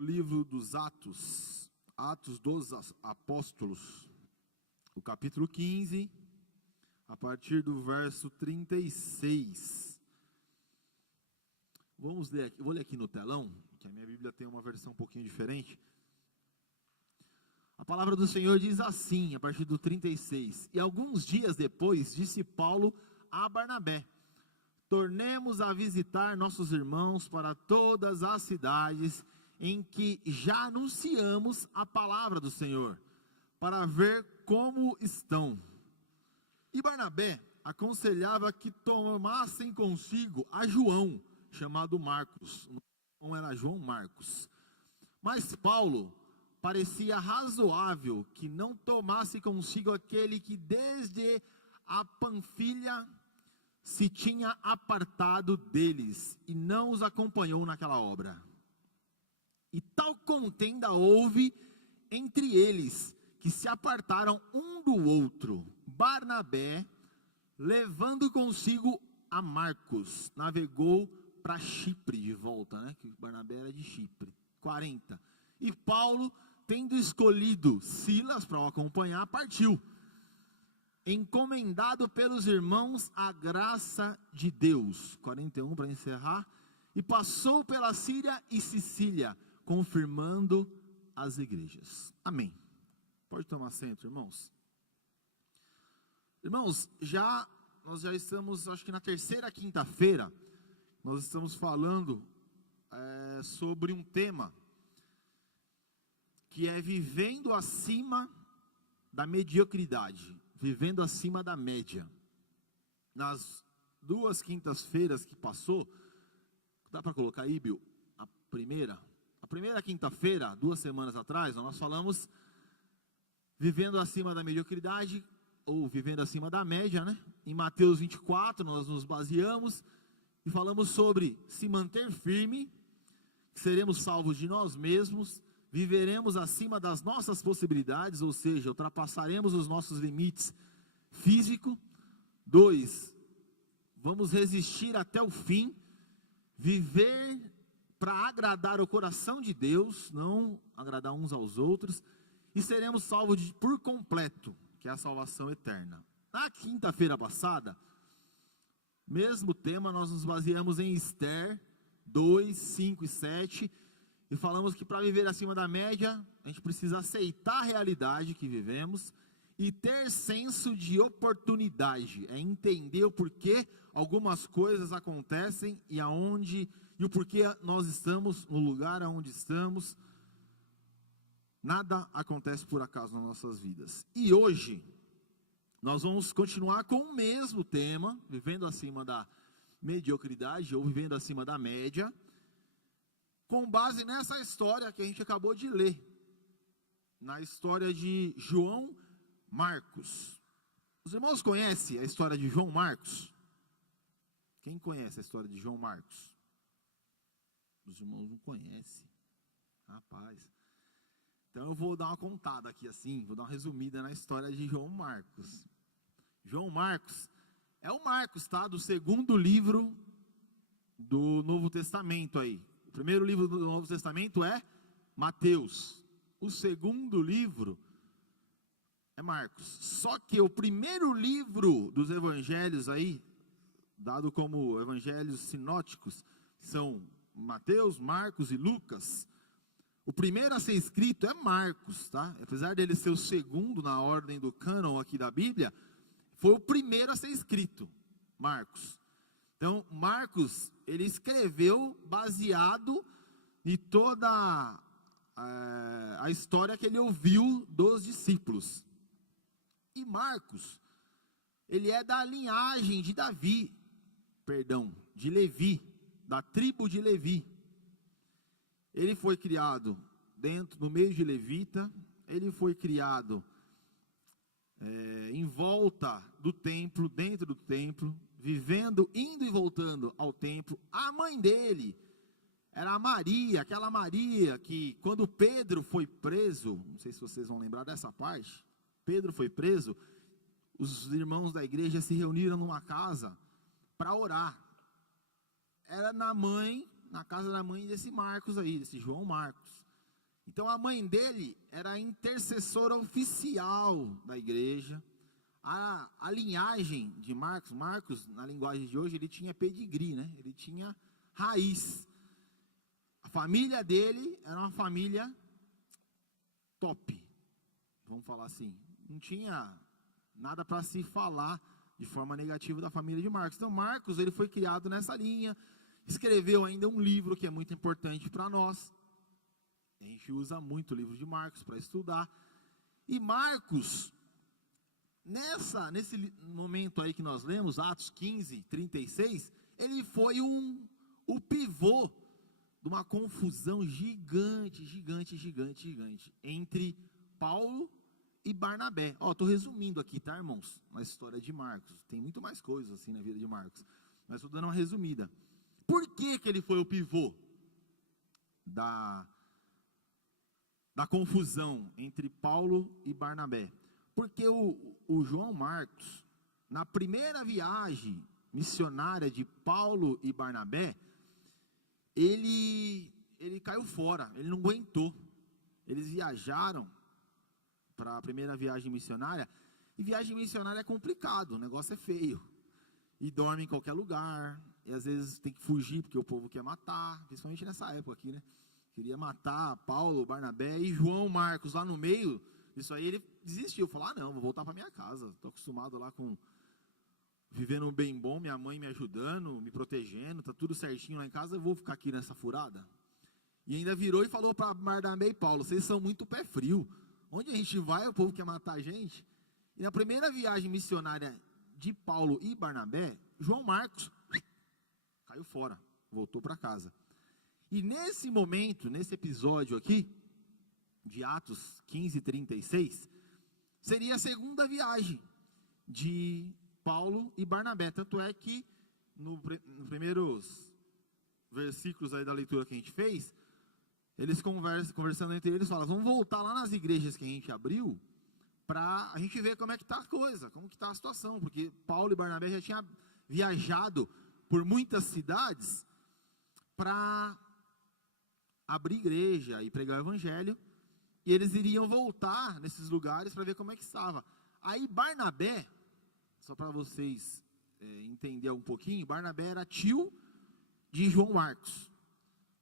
Livro dos Atos, Atos dos Apóstolos, o capítulo 15, a partir do verso 36. Vamos ler aqui, vou ler aqui no telão, que a minha Bíblia tem uma versão um pouquinho diferente. A palavra do Senhor diz assim, a partir do 36. E alguns dias depois, disse Paulo a Barnabé: tornemos a visitar nossos irmãos para todas as cidades em que já anunciamos a palavra do Senhor, para ver como estão. E Barnabé aconselhava que tomassem consigo a João, chamado Marcos. O nome era João Marcos. Mas Paulo parecia razoável que não tomasse consigo aquele que desde a Panfilha se tinha apartado deles e não os acompanhou naquela obra. E tal contenda houve entre eles, que se apartaram um do outro. Barnabé, levando consigo a Marcos, navegou para Chipre de volta, né? Que Barnabé era de Chipre. 40. E Paulo, tendo escolhido Silas para o acompanhar, partiu, encomendado pelos irmãos à graça de Deus. 41 para encerrar. E passou pela Síria e Sicília, confirmando as igrejas. Amém. Pode tomar assento, irmãos. Irmãos, nós já estamos, acho que na terceira quinta-feira, nós estamos falando sobre um tema que é vivendo acima da mediocridade, vivendo acima da média. Nas duas quintas-feiras que passou, dá para colocar aí, Bill? A primeira quinta-feira, 2 semanas atrás, nós falamos vivendo acima da mediocridade, ou vivendo acima da média, né? Em Mateus 24, nós nos baseamos e falamos sobre se manter firme, seremos salvos de nós mesmos, viveremos acima das nossas possibilidades, ou seja, ultrapassaremos os nossos limites físicos. 2, vamos resistir até o fim, viver para agradar o coração de Deus, não agradar uns aos outros, e seremos salvos por completo, que é a salvação eterna. Na quinta-feira passada, mesmo tema, nós nos baseamos em Esther 2, 5 e 7, e falamos que para viver acima da média, a gente precisa aceitar a realidade que vivemos, e ter senso de oportunidade, é entender o porquê algumas coisas acontecem e o porquê nós estamos no lugar onde estamos. Nada acontece por acaso nas nossas vidas. E hoje, nós vamos continuar com o mesmo tema, vivendo acima da mediocridade ou vivendo acima da média, com base nessa história que a gente acabou de ler, na história de João Marcos. Os irmãos conhecem a história de João Marcos? Quem conhece a história de João Marcos? Os irmãos não conhecem. Rapaz. Então eu vou dar uma contada aqui assim, vou dar uma resumida na história de João Marcos. João Marcos é o Marcos, tá? Do segundo livro do Novo Testamento aí. O primeiro livro do Novo Testamento é Mateus. O segundo livro é Marcos. Só que o primeiro livro dos evangelhos aí, dado como evangelhos sinóticos, são Mateus, Marcos e Lucas. O primeiro a ser escrito é Marcos, tá? Apesar dele ser o segundo na ordem do cânon aqui da Bíblia, foi o primeiro a ser escrito, Marcos. Então, Marcos, ele escreveu baseado em toda a história que ele ouviu dos discípulos. E Marcos, ele é da linhagem de de Levi, da tribo de Levi. Ele foi criado no meio de levita, ele foi criado em volta do templo, dentro do templo, vivendo, indo e voltando ao templo. A mãe dele era a Maria, aquela Maria que quando Pedro foi preso, não sei se vocês vão lembrar dessa parte, Pedro foi preso, os irmãos da igreja se reuniram numa casa para orar. Era na casa da mãe desse Marcos aí, desse João Marcos. Então a mãe dele era a intercessora oficial da igreja. A linhagem de Marcos, na linguagem de hoje, ele tinha pedigree, né? Ele tinha raiz. A família dele era uma família top, vamos falar assim. Não tinha nada para se falar de forma negativa da família de Marcos. Então Marcos, ele foi criado nessa linha, escreveu ainda um livro que é muito importante para nós. A gente usa muito o livro de Marcos para estudar. E Marcos, nesse momento aí que nós lemos, Atos 15, 36, ele foi o pivô de uma confusão gigante entre Paulo e Barnabé. Estou resumindo aqui, tá, irmãos? A história de Marcos. Tem muito mais coisas assim na vida de Marcos, mas estou dando uma resumida. Por que ele foi o pivô da confusão entre Paulo e Barnabé? Porque o João Marcos, na primeira viagem missionária de Paulo e Barnabé, ele caiu fora, ele não aguentou. Eles viajaram para a primeira viagem missionária, e viagem missionária é complicado, o negócio é feio. E dorme em qualquer lugar, e às vezes tem que fugir porque o povo quer matar, principalmente nessa época aqui, né? Queria matar Paulo, Barnabé e João Marcos lá no meio. Isso aí ele desistiu, falou: não, vou voltar para minha casa, estou acostumado lá com vivendo um bem bom, minha mãe me ajudando, me protegendo, está tudo certinho lá em casa, eu vou ficar aqui nessa furada. E ainda virou e falou para Barnabé e Paulo: vocês são muito pé frio, onde a gente vai o povo quer matar a gente. E na primeira viagem missionária de Paulo e Barnabé, João Marcos caiu fora, voltou para casa. E nesse momento, nesse episódio aqui, de Atos 15, 36, seria a segunda viagem de Paulo e Barnabé. Tanto é que, nos primeiros versículos aí da leitura que a gente fez, eles conversando entre eles, falam: vamos voltar lá nas igrejas que a gente abriu, para a gente ver como é que está a coisa, como que está a situação. Porque Paulo e Barnabé já tinham viajado por muitas cidades para abrir igreja e pregar o evangelho, e eles iriam voltar nesses lugares para ver como é que estava. Aí Barnabé, só para vocês entenderem um pouquinho, Barnabé era tio de João Marcos.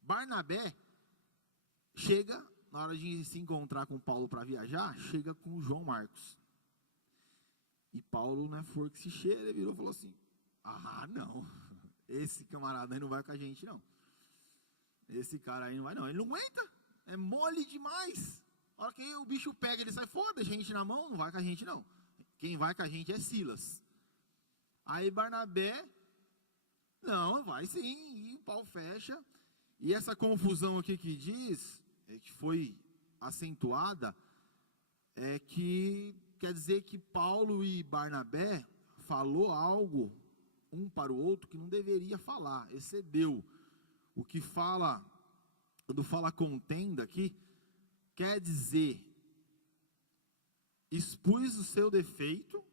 Barnabé chega, na hora de se encontrar com Paulo para viajar, chega com João Marcos. E Paulo, não é flor que se cheira, ele virou e falou assim: não, esse camarada aí não vai com a gente não. Esse cara aí não vai não, ele não aguenta, é mole demais. A hora que o bicho pega, ele sai fora, deixa a gente na mão, não vai com a gente não. Quem vai com a gente é Silas. Aí Barnabé: não, vai sim, e o pau fecha. E essa confusão aqui que diz, que foi acentuada, que quer dizer que Paulo e Barnabé falou algo um para o outro que não deveria falar, excedeu. O que fala, quando fala contenda aqui, quer dizer, expus o seu defeito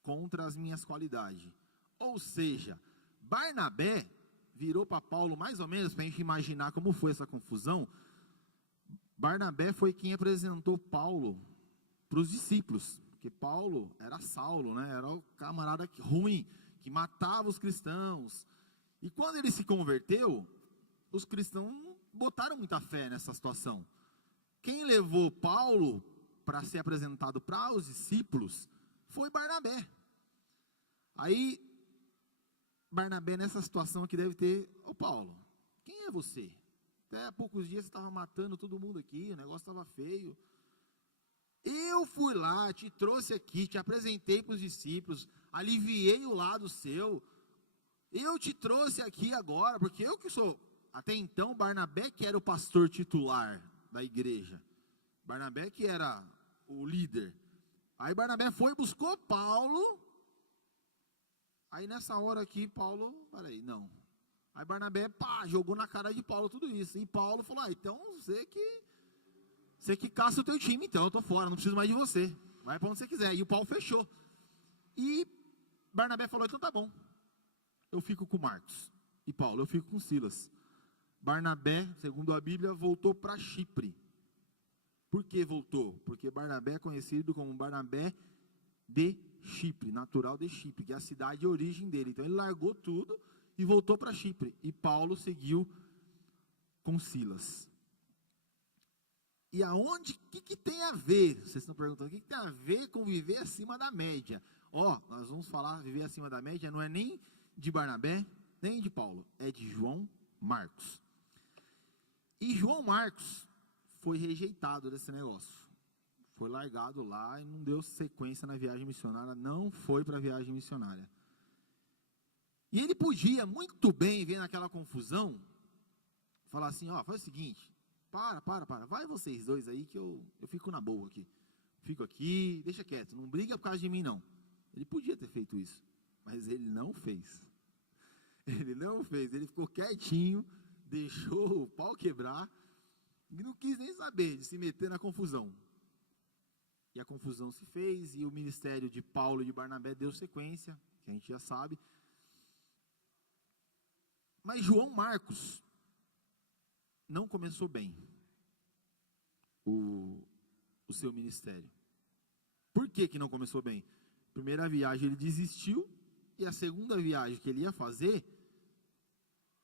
contra as minhas qualidades. Ou seja, Barnabé virou para Paulo, mais ou menos, para a gente imaginar como foi essa confusão. Barnabé foi quem apresentou Paulo para os discípulos, porque Paulo era Saulo, né? Era o camarada ruim, que matava os cristãos. E quando ele se converteu, os cristãos não botaram muita fé nessa situação. Quem levou Paulo para ser apresentado para os discípulos foi Barnabé. Aí, Barnabé, nessa situação aqui, deve ter: ô Paulo, quem é você? Até há poucos dias você estava matando todo mundo aqui, o negócio estava feio. Eu fui lá, te trouxe aqui, te apresentei para os discípulos, aliviei o lado seu. Eu te trouxe aqui agora, porque eu que sou, até então, Barnabé que era o pastor titular da igreja. Barnabé que era o líder. Aí Barnabé foi, buscou Paulo. Aí nessa hora aqui, Paulo, peraí, não. Aí Barnabé, jogou na cara de Paulo tudo isso. E Paulo falou: então você que caça o teu time, então eu tô fora, não preciso mais de você. Vai para onde você quiser. E o Paulo fechou. E Barnabé falou: então tá bom, eu fico com Marcos. E Paulo: eu fico com Silas. Barnabé, segundo a Bíblia, voltou para Chipre. Por que voltou? Porque Barnabé é conhecido como Barnabé de Chipre, natural de Chipre, que é a cidade de origem dele. Então ele largou tudo e voltou para Chipre. E Paulo seguiu com Silas. E aonde, o que tem a ver? Vocês estão perguntando, o que tem a ver com viver acima da média? Nós vamos falar, viver acima da média não é nem de Barnabé, nem de Paulo, é de João Marcos. E João Marcos foi rejeitado desse negócio. Foi largado lá e não deu sequência na viagem missionária, não foi para a viagem missionária. E ele podia muito bem, vendo aquela confusão, falar assim, faz o seguinte, para, vai vocês dois aí que eu fico na boa aqui. Fico aqui, deixa quieto, não briga por causa de mim não. Ele podia ter feito isso, mas ele não fez. Ele não fez, ele ficou quietinho, deixou o pau quebrar, e não quis nem saber de se meter na confusão. E a confusão se fez, e o ministério de Paulo e de Barnabé deu sequência, que a gente já sabe. Mas João Marcos não começou bem o seu ministério. Por que não começou bem? Primeira viagem ele desistiu, e a segunda viagem que ele ia fazer,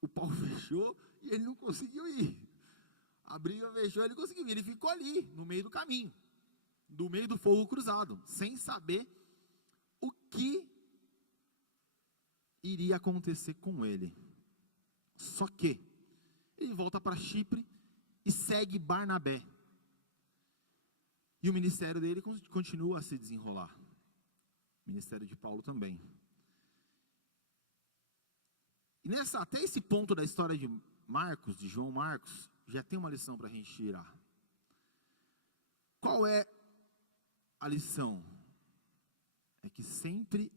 o pau fechou e ele não conseguiu ir. A briga fechou, ele conseguiu ir. Ele ficou ali, no meio do caminho, no meio do fogo cruzado, sem saber o que iria acontecer com ele. Só que ele volta para Chipre e segue Barnabé. E o ministério dele continua a se desenrolar. O ministério de Paulo também. E até esse ponto da história de Marcos, de João Marcos, já tem uma lição para a gente tirar. Qual é a lição? É que sempre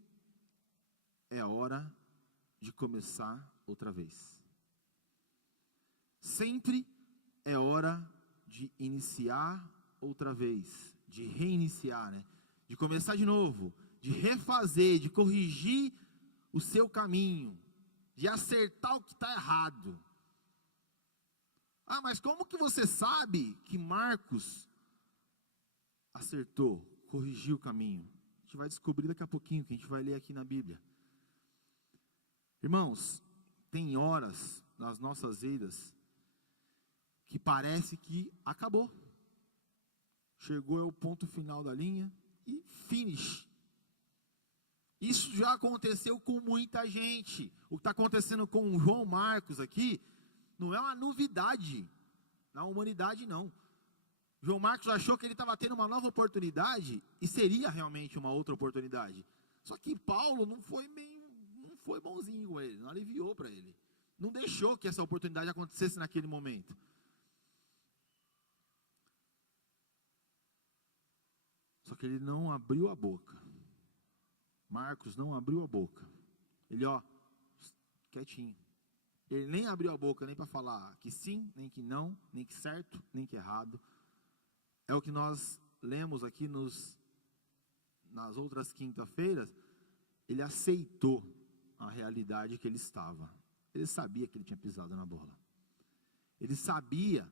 é hora de começar outra vez. Sempre é hora de iniciar outra vez, de reiniciar, né? De começar de novo, de refazer, de corrigir o seu caminho, de acertar o que está errado. Mas como que você sabe que Marcos acertou, corrigiu o caminho? A gente vai descobrir daqui a pouquinho, que a gente vai ler aqui na Bíblia. Irmãos, tem horas nas nossas vidas que parece que acabou. Chegou ao ponto final da linha e finish. Isso já aconteceu com muita gente. O que está acontecendo com o João Marcos aqui não é uma novidade na humanidade, não. João Marcos achou que ele estava tendo uma nova oportunidade e seria realmente uma outra oportunidade. Só que Paulo não foi bonzinho com ele, não aliviou para ele. Não deixou que essa oportunidade acontecesse naquele momento. Só que ele não abriu a boca. Marcos não abriu a boca. Ele, quietinho. Ele nem abriu a boca nem para falar que sim, nem que não, nem que certo, nem que errado. É o que nós lemos aqui nas outras quinta-feiras. Ele aceitou a realidade que ele estava. Ele sabia que ele tinha pisado na bola. Ele sabia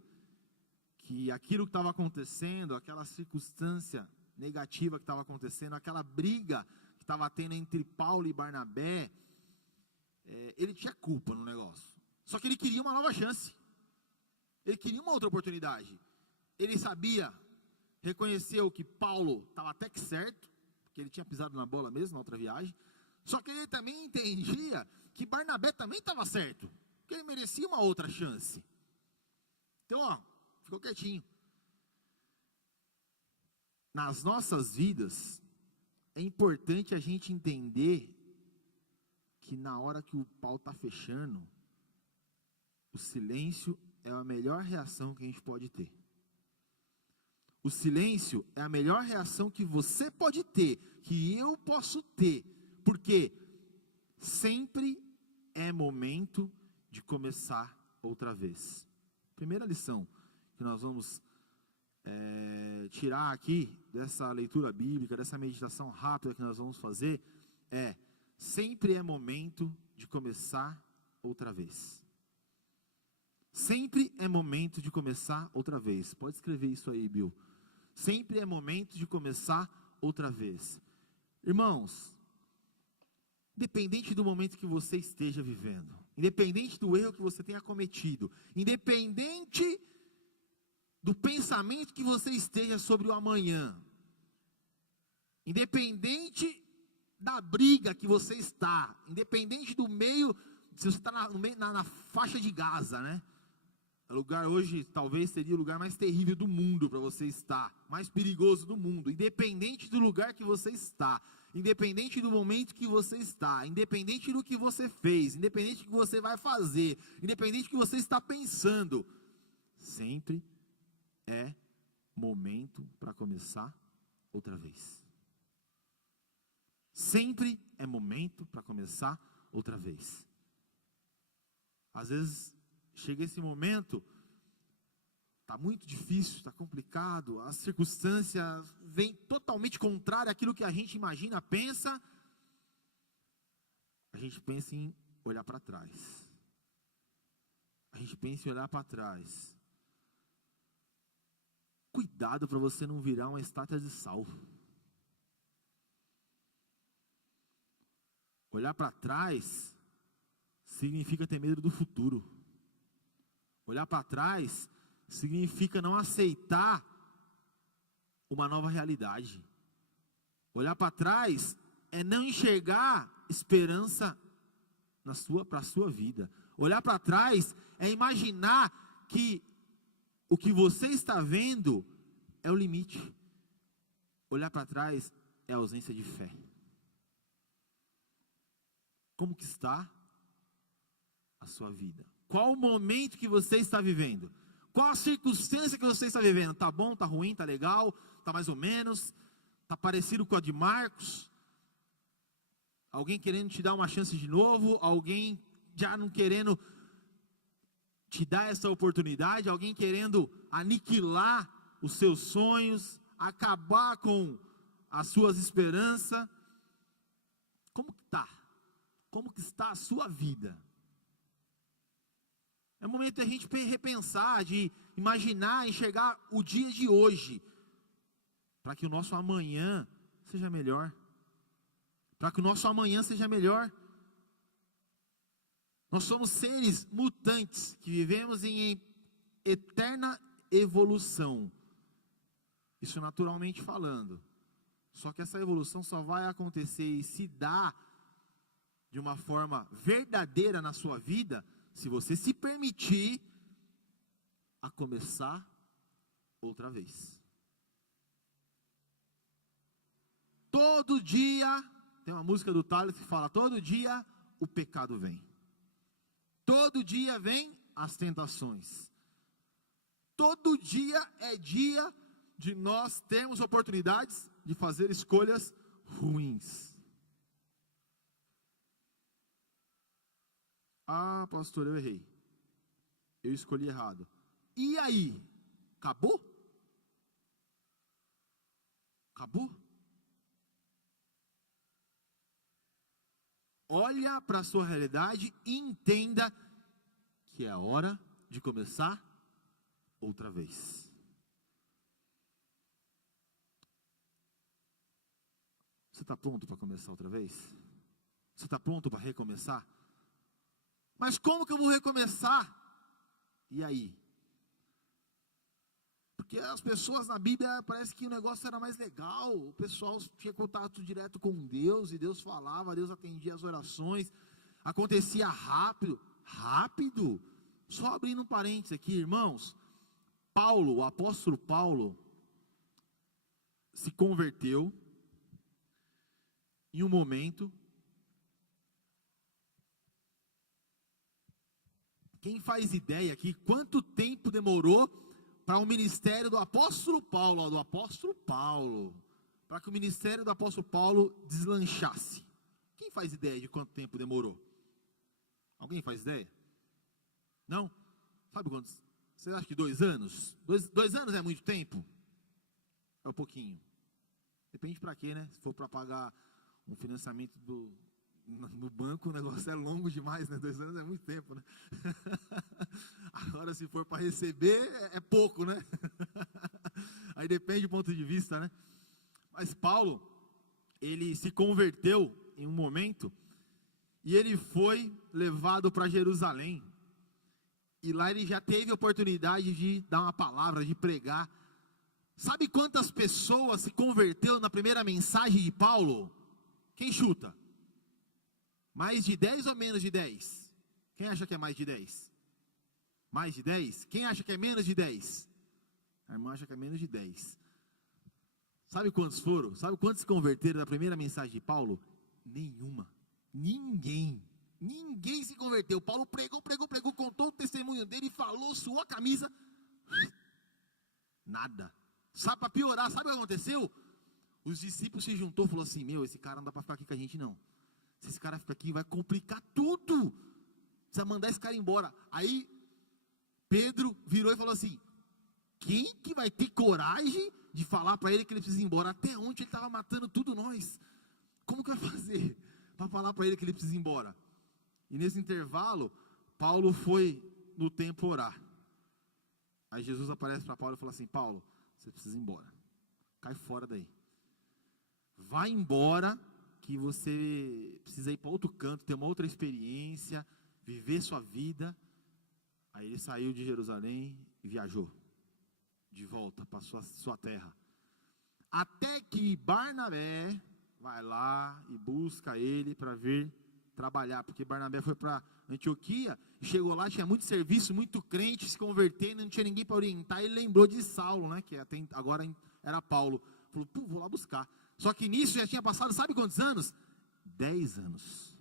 que aquilo que estava acontecendo, aquela circunstância negativa que estava acontecendo, aquela briga que estava tendo entre Paulo e Barnabé, ele tinha culpa no negócio. Só que ele queria uma nova chance. Ele queria uma outra oportunidade. Ele sabia, reconheceu que Paulo estava até que certo, porque ele tinha pisado na bola mesmo na outra viagem. Só que ele também entendia que Barnabé também estava certo, que ele merecia uma outra chance. Então, ficou quietinho. Nas nossas vidas, é importante a gente entender que na hora que o pau está fechando, o silêncio é a melhor reação que a gente pode ter. O silêncio é a melhor reação que você pode ter, que eu posso ter, porque sempre é momento de começar outra vez. Primeira lição que nós vamos tirar aqui dessa leitura bíblica, dessa meditação rápida que nós vamos fazer, sempre é momento de começar outra vez. Sempre é momento de começar outra vez. Pode escrever isso aí, Bill. Sempre é momento de começar outra vez. Irmãos, independente do momento que você esteja vivendo, independente do erro que você tenha cometido, independente do pensamento que você esteja sobre o amanhã, independente da briga que você está, independente do meio, se você está na faixa de Gaza, né? O lugar hoje talvez seria o lugar mais terrível do mundo para você estar, mais perigoso do mundo, independente do lugar que você está, independente do momento que você está, independente do que você fez, independente do que você vai fazer, independente do que você está pensando, sempre é momento para começar outra vez. Sempre é momento para começar outra vez. Às vezes chega esse momento, está muito difícil, está complicado, as circunstâncias vêm totalmente contrárias àquilo que a gente imagina, pensa. A gente pensa em olhar para trás. A gente pensa em olhar para trás. Cuidado para você não virar uma estátua de sal. Olhar para trás significa ter medo do futuro. Olhar para trás significa não aceitar uma nova realidade. Olhar para trás é não enxergar esperança para a sua vida. Olhar para trás é imaginar que o que você está vendo é o limite. Olhar para trás é ausência de fé. Como que está a sua vida? Qual o momento que você está vivendo? Qual a circunstância que você está vivendo? Tá bom, tá ruim, tá legal, tá mais ou menos, tá parecido com a de Marcos? Alguém querendo te dar uma chance de novo, alguém já não querendo te dar essa oportunidade, alguém querendo aniquilar os seus sonhos, acabar com as suas esperanças. Como que tá? Como que está a sua vida? É o momento de a gente repensar, de imaginar, enxergar o dia de hoje, para que o nosso amanhã seja melhor. Para que o nosso amanhã seja melhor. Nós somos seres mutantes, que vivemos em eterna evolução. Isso naturalmente falando. Só que essa evolução só vai acontecer e se dar de uma forma verdadeira na sua vida, se você se permitir a começar outra vez. Todo dia, tem uma música do Thales que fala, todo dia o pecado vem. Todo dia vem as tentações. Todo dia é dia de nós termos oportunidades de fazer escolhas ruins. Ah, pastor, eu errei. Eu escolhi errado. E aí? Acabou? Acabou? Olha para a sua realidade e entenda que é a hora de começar outra vez. Você está pronto para começar outra vez? Você está pronto para recomeçar? Mas como que eu vou recomeçar? E aí? Porque as pessoas na Bíblia, parece que o negócio era mais legal. O pessoal tinha contato direto com Deus, e Deus falava, Deus atendia as orações. Acontecia rápido. Rápido? Só abrindo um parênteses aqui, irmãos. Paulo, o apóstolo Paulo, se converteu em um momento. Quem faz ideia aqui, quanto tempo demorou para o ministério do apóstolo Paulo, para que o ministério do apóstolo Paulo deslanchasse? Quem faz ideia de quanto tempo demorou? Alguém faz ideia? Não? Sabe quantos? Você acha que 2 anos? 2 anos é muito tempo? É um pouquinho. Depende para quê, né? Se for para pagar um financiamento no banco, o negócio é longo demais, né? 2 anos é muito tempo, né? Agora, se for para receber, é pouco, né? Aí depende do ponto de vista, né? Mas Paulo, ele se converteu em um momento e ele foi levado para Jerusalém. E lá ele já teve a oportunidade de dar uma palavra, de pregar. Sabe quantas pessoas se converteu na primeira mensagem de Paulo? Quem chuta? Mais de 10 ou menos de 10? Quem acha que é mais de 10? Mais de 10? Quem acha que é menos de 10? A irmã acha que é menos de 10. Sabe quantos foram? Sabe quantos se converteram na primeira mensagem de Paulo? Nenhuma. Ninguém se converteu. Paulo pregou, contou o testemunho dele, falou, suou a camisa. Nada. Sabe, para piorar, sabe o que aconteceu? Os discípulos se juntou e falou assim: meu, esse cara não dá para ficar aqui com a gente não. Se esse cara ficar aqui, vai complicar tudo. Precisa mandar esse cara embora. Aí, Pedro virou e falou assim: quem que vai ter coragem de falar para ele que ele precisa ir embora? Até onde ele estava matando tudo nós? Como que vai fazer para falar para ele que ele precisa ir embora? E nesse intervalo, Paulo foi no templo orar. Aí Jesus aparece para Paulo e fala assim: Paulo, você precisa ir embora. Cai fora daí. Vai embora, que você precisa ir para outro canto, ter uma outra experiência, viver sua vida. Aí ele saiu de Jerusalém e viajou de volta para sua terra. Até que Barnabé vai lá e busca ele para vir trabalhar, porque Barnabé foi para Antioquia, e chegou lá, tinha muito serviço, muito crente se convertendo, não tinha ninguém para orientar. Ele lembrou de Saulo, né, que até agora era Paulo. Falou: vou lá buscar. Só que nisso já tinha passado, sabe quantos anos? 10 anos.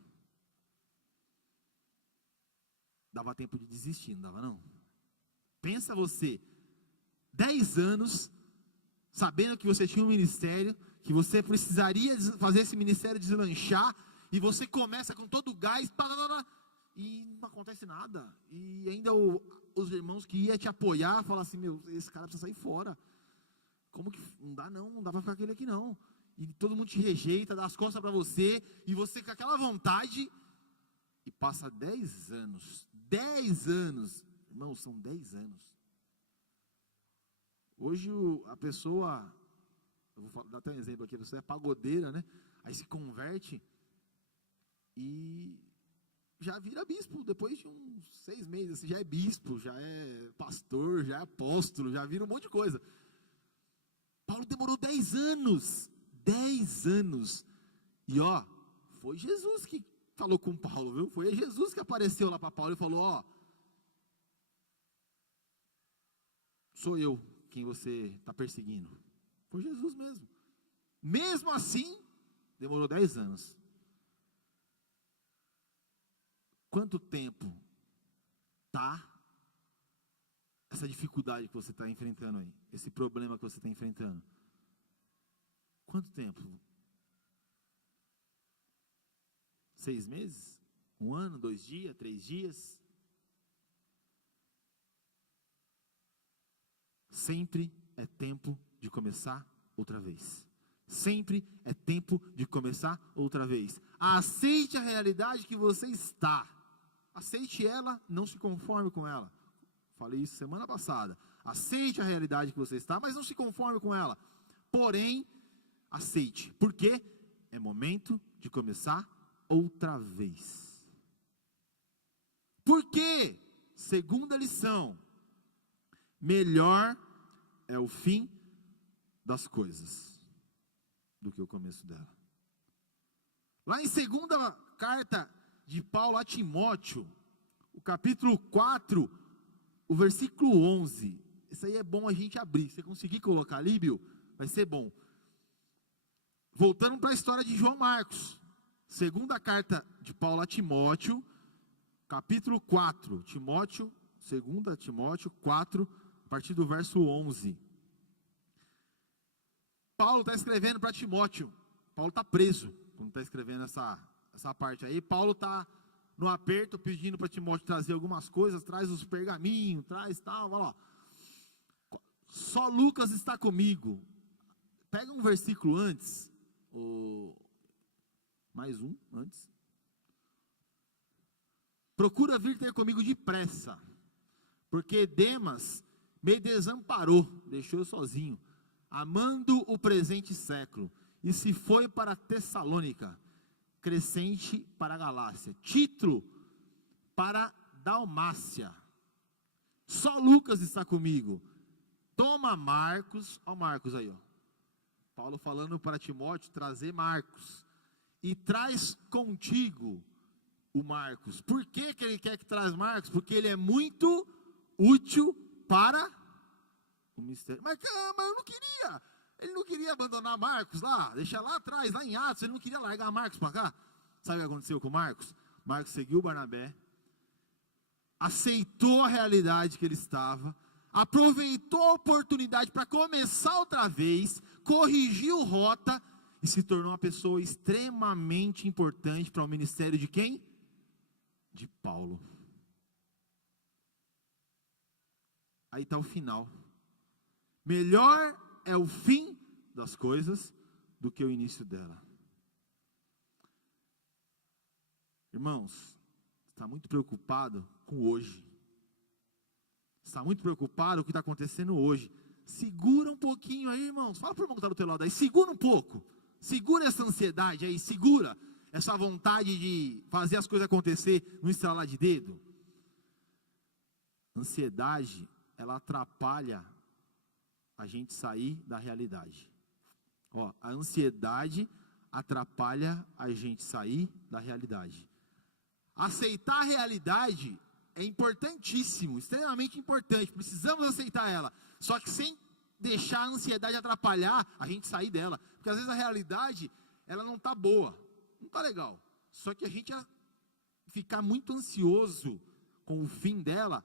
Dava tempo de desistir, não dava não? Pensa você, 10 anos, sabendo que você tinha um ministério, que você precisaria fazer esse ministério deslanchar, e você começa com todo o gás, e não acontece nada. E ainda os irmãos que iam te apoiar, falam assim: meu, esse cara precisa sair fora. Como que não dá para ficar aquele aqui não. E todo mundo te rejeita, dá as costas para você, e você com aquela vontade, e passa 10 anos, 10 anos, irmão, são 10 anos. Hoje a pessoa, eu vou dar até um exemplo aqui, a pessoa é pagodeira, né? Aí se converte e já vira bispo, depois de uns 6 meses, assim, já é bispo, já é pastor, já é apóstolo, já vira um monte de coisa. Paulo demorou 10 anos, 10 anos, e foi Jesus que falou com Paulo, viu? Foi Jesus que apareceu lá para Paulo e falou: sou eu quem você está perseguindo. Foi Jesus mesmo. Mesmo assim, demorou 10 anos. Quanto tempo está essa dificuldade que você está enfrentando aí? Esse problema que você está enfrentando? Quanto tempo? 6 meses? 1 ano? 2 dias? 3 dias? Sempre é tempo de começar outra vez. Sempre é tempo de começar outra vez. Aceite a realidade que você está. Aceite ela, não se conforme com ela. Falei isso semana passada. Aceite a realidade que você está, mas não se conforme com ela. Porém, aceite. Porque é momento de começar outra vez. Por quê? Segunda lição. Melhor é o fim das coisas do que o começo dela. Lá em segunda carta de Paulo a Timóteo, o capítulo 4, o versículo 11. Isso aí é bom a gente abrir. Se você conseguir colocar ali, Bill, vai ser bom. Voltando para a história de João Marcos. Segunda carta de Paulo a Timóteo, capítulo 4. Segunda Timóteo 4, a partir do verso 11. Paulo está escrevendo para Timóteo. Paulo está preso quando está escrevendo essa parte aí. Paulo está no aperto, pedindo para Timóteo trazer algumas coisas. Traz os pergaminhos, traz tal, olha lá. Só Lucas está comigo. Pega um versículo antes, mais um antes. Procura vir ter comigo depressa, porque Demas me desamparou, deixou eu sozinho, amando o presente século, e se foi para Tessalônica, Crescente para a Galácia, Tito para Dalmácia. Só Lucas está comigo. Toma Marcos, ó Marcos aí, ó. Paulo falando para Timóteo trazer Marcos. E traz contigo o Marcos. Por que ele quer que traz Marcos? Porque ele é muito útil para o mistério. Mas eu não queria. Ele não queria abandonar Marcos lá, deixar lá atrás, lá em Atos. Ele não queria largar Marcos para cá. Sabe o que aconteceu com Marcos? Marcos seguiu Barnabé, aceitou a realidade que ele estava, aproveitou a oportunidade para começar outra vez, corrigiu rota e se tornou uma pessoa extremamente importante para o ministério de quem? De Paulo. Aí está o final. Melhor é o fim das coisas do que o início dela. Irmãos, está muito preocupado com hoje. Está muito preocupado com o que está acontecendo hoje. Segura um pouquinho aí, irmãos. Fala para o irmão que está do teu lado aí. Segura um pouco. Segura essa ansiedade aí. Segura essa vontade de fazer as coisas acontecer no estralar de dedo. Ansiedade, ela atrapalha a gente sair da realidade. Ó, a ansiedade atrapalha a gente sair da realidade. Aceitar a realidade é importantíssimo, extremamente importante, precisamos aceitar ela, só que sem deixar a ansiedade atrapalhar a gente sair dela, porque às vezes a realidade, ela não está boa, não está legal, só que a gente ficar muito ansioso com o fim dela,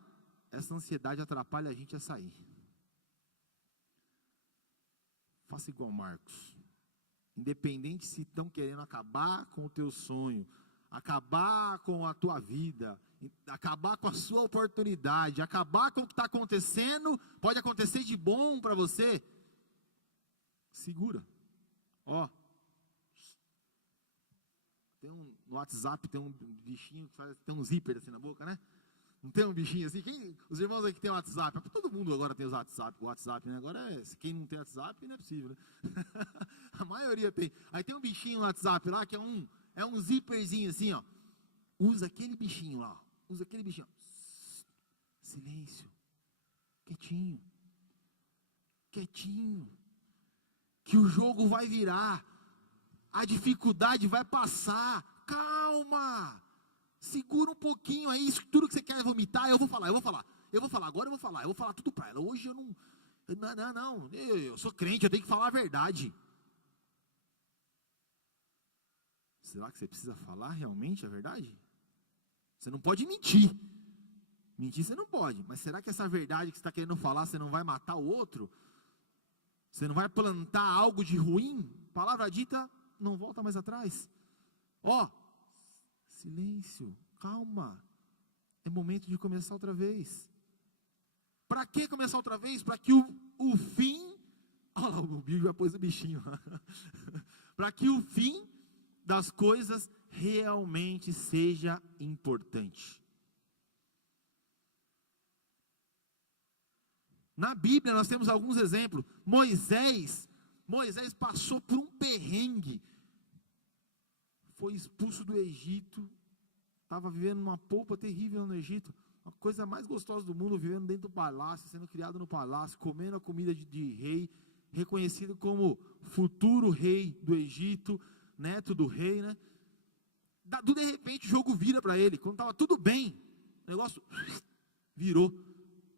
essa ansiedade atrapalha a gente a sair. Faça igual Marcos, independente se estão querendo acabar com o teu sonho, acabar com a tua vida, acabar com a sua oportunidade, acabar com o que está acontecendo, pode acontecer de bom para você, segura, ó, no WhatsApp tem um bichinho que tem um zíper assim na boca, né? Não tem um bichinho assim? Os irmãos aí que tem WhatsApp, todo mundo agora tem o WhatsApp, né? Agora, quem não tem WhatsApp, não é possível, né? A maioria tem. Aí tem um bichinho no WhatsApp lá, que é um zíperzinho assim, ó. Usa aquele bichinho lá, usa aquele bichinho. Silêncio. Quietinho. Quietinho. Que o jogo vai virar. A dificuldade vai passar. Calma. Segura um pouquinho aí, isso tudo que você quer vomitar, eu vou falar, agora eu vou falar tudo para ela, hoje eu não, eu sou crente, eu tenho que falar a verdade. Será que você precisa falar realmente a verdade? Você não pode mentir você não pode, mas será que essa verdade que você está querendo falar, você não vai matar o outro? Você não vai plantar algo de ruim? Palavra dita, não volta mais atrás. Ó, silêncio, calma, é momento de começar outra vez. Para que começar outra vez? Para que o fim, olha lá, o bicho já pôs o bichinho, para que o fim das coisas realmente seja importante. Na Bíblia nós temos alguns exemplos. Moisés passou por um perrengue, foi expulso do Egito, estava vivendo uma polpa terrível no Egito, a coisa mais gostosa do mundo, vivendo dentro do palácio, sendo criado no palácio, comendo a comida de rei, reconhecido como futuro rei do Egito, neto do rei, né? De repente o jogo vira para ele, quando estava tudo bem, o negócio virou,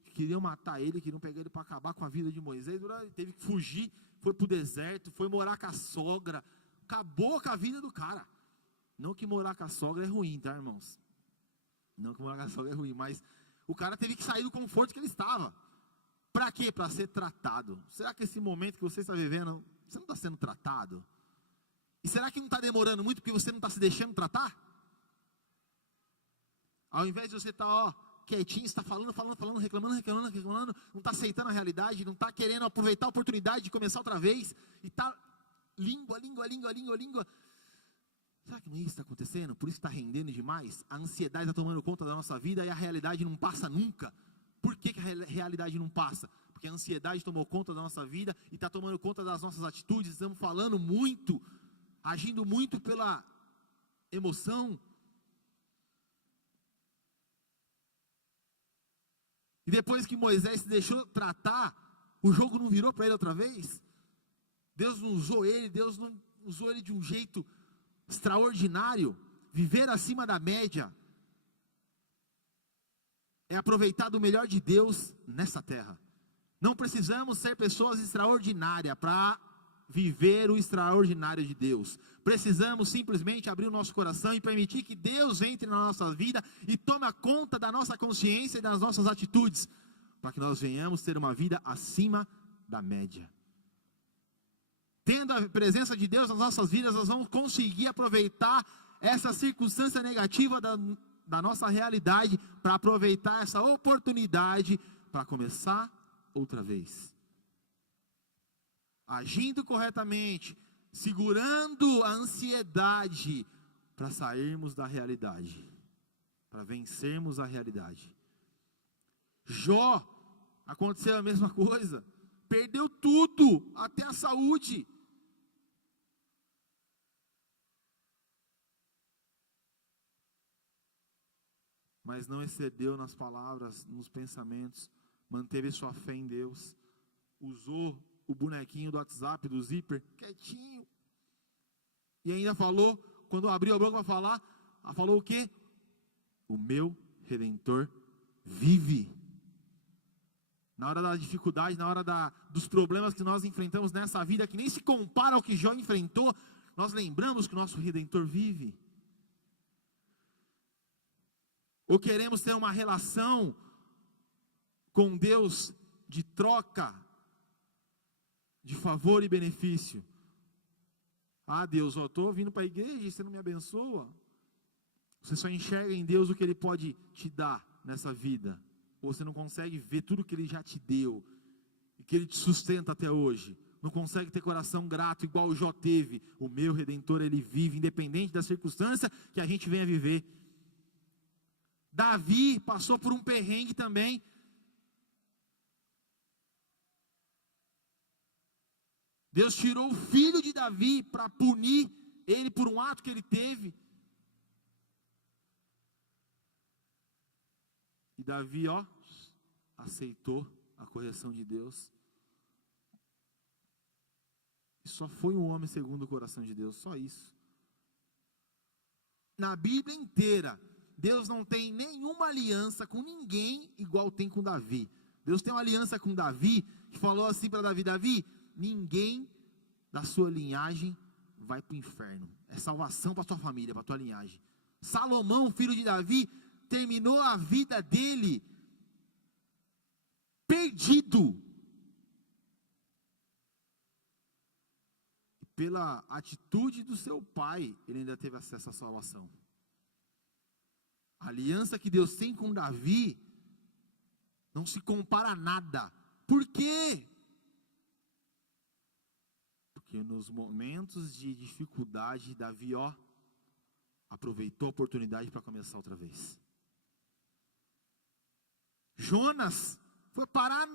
queriam matar ele, queriam pegar ele para acabar com a vida de Moisés, ele teve que fugir, foi para o deserto, foi morar com a sogra, acabou com a vida do cara. Não que morar com a sogra é ruim, tá, irmãos? Não que morar com a sogra é ruim, mas o cara teve que sair do conforto que ele estava. Para quê? Para ser tratado. Será que esse momento que você está vivendo, você não está sendo tratado? E será que não está demorando muito porque você não está se deixando tratar? Ao invés de você estar, quietinho, está falando, reclamando, não está aceitando a realidade, não está querendo aproveitar a oportunidade de começar outra vez, e está língua. Será que não é isso que está acontecendo? Por isso está rendendo demais? A ansiedade está tomando conta da nossa vida e a realidade não passa nunca. Por que a realidade não passa? Porque a ansiedade tomou conta da nossa vida e está tomando conta das nossas atitudes. Estamos falando muito, agindo muito pela emoção. E depois que Moisés se deixou tratar, o jogo não virou para ele outra vez? Deus não usou ele, Deus não usou ele de um jeito extraordinário. Viver acima da média é aproveitar do melhor de Deus nessa terra. Não precisamos ser pessoas extraordinárias para viver o extraordinário de Deus. Precisamos simplesmente abrir o nosso coração e permitir que Deus entre na nossa vida e tome conta da nossa consciência e das nossas atitudes, para que nós venhamos ter uma vida acima da média. Tendo a presença de Deus nas nossas vidas, nós vamos conseguir aproveitar essa circunstância negativa da nossa realidade, para aproveitar essa oportunidade para começar outra vez. Agindo corretamente, segurando a ansiedade, para sairmos da realidade, para vencermos a realidade. Jó, aconteceu a mesma coisa, perdeu tudo, até a saúde. Mas não excedeu nas palavras, nos pensamentos, manteve sua fé em Deus, usou o bonequinho do WhatsApp, do zíper, quietinho, e ainda falou, quando abriu a boca para falar, falou o quê? O meu Redentor vive. Na hora da dificuldade, na hora dos problemas que nós enfrentamos nessa vida, que nem se compara ao que Jó enfrentou, nós lembramos que o nosso Redentor vive. Ou queremos ter uma relação com Deus de troca, de favor e benefício. Ah, Deus, eu estou vindo para a igreja e você não me abençoa. Você só enxerga em Deus o que Ele pode te dar nessa vida. Ou você não consegue ver tudo que Ele já te deu e que Ele te sustenta até hoje. Não consegue ter coração grato igual o Jó teve. O meu Redentor, Ele vive, independente da circunstância que a gente venha viver. Davi passou por um perrengue também. Deus tirou o filho de Davi para punir ele por um ato que ele teve. E Davi, aceitou a correção de Deus. E só foi um homem segundo o coração de Deus, só isso. Na Bíblia inteira, Deus não tem nenhuma aliança com ninguém igual tem com Davi. Deus tem uma aliança com Davi, que falou assim para Davi: Davi, ninguém da sua linhagem vai para o inferno. É salvação para a tua família, para a tua linhagem. Salomão, filho de Davi, terminou a vida dele perdido. E pela atitude do seu pai, ele ainda teve acesso à salvação. A aliança que Deus tem com Davi não se compara a nada. Por quê? Porque nos momentos de dificuldade, Davi, aproveitou a oportunidade para começar outra vez. Jonas foi parar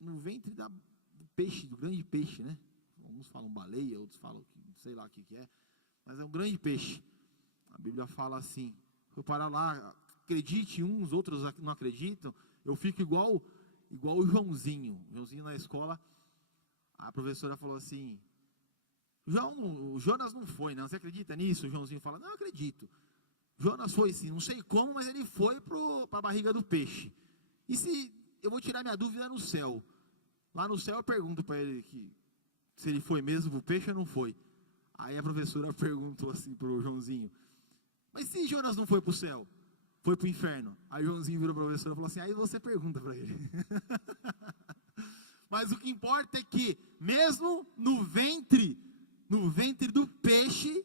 no ventre do peixe, do grande peixe, né? Uns falam baleia, outros falam que sei lá o que é, mas é um grande peixe. A Bíblia fala assim, foi parar lá, acredite uns, outros não acreditam, eu fico igual o Joãozinho. O Joãozinho na escola, a professora falou assim: o Jonas não foi, não, você acredita nisso? O Joãozinho fala: não, acredito. Jonas foi sim, não sei como, mas ele foi para a barriga do peixe. E se eu vou tirar minha dúvida no céu? Lá no céu eu pergunto para ele se ele foi mesmo para o peixe ou não foi. Aí a professora perguntou assim para o Joãozinho: mas se Jonas não foi para o céu, foi para o inferno? Aí o Joãozinho virou para a professora e falou assim: aí você pergunta para ele. Mas o que importa é que, mesmo no ventre do peixe,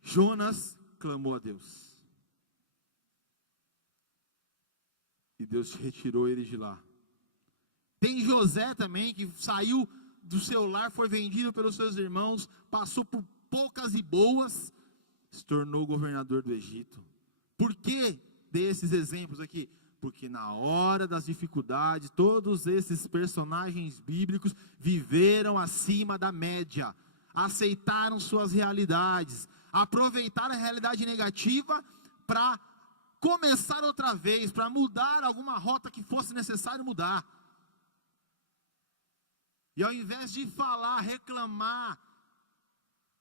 Jonas clamou a Deus. E Deus retirou ele de lá. Tem José também, que saiu do seu lar, foi vendido pelos seus irmãos, passou por poucas e boas, se tornou governador do Egito. Por quê? desses exemplos aqui? Porque na hora das dificuldades, todos esses personagens bíblicos viveram acima da média, aceitaram suas realidades, aproveitaram a realidade negativa para começar outra vez, para mudar alguma rota que fosse necessário mudar. E ao invés de falar, reclamar,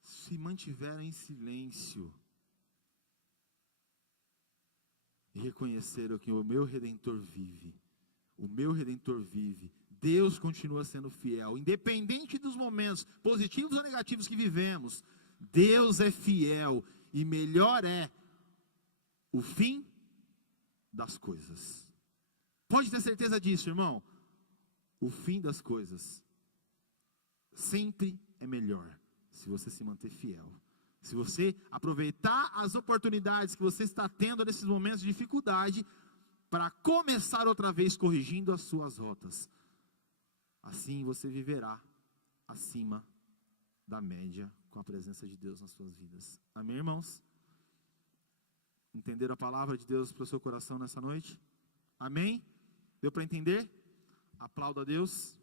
se mantiveram em silêncio e reconheceram que o meu Redentor vive. O meu Redentor vive. Deus continua sendo fiel, independente dos momentos positivos ou negativos que vivemos. Deus é fiel e melhor é o fim das coisas. Pode ter certeza disso, irmão. O fim das coisas sempre é melhor se você se manter fiel. Se você aproveitar as oportunidades que você está tendo nesses momentos de dificuldade para começar outra vez corrigindo as suas rotas. Assim você viverá acima da média com a presença de Deus nas suas vidas. Amém, irmãos? Entenderam a palavra de Deus para o seu coração nessa noite? Amém? Deu para entender? Aplauda a Deus.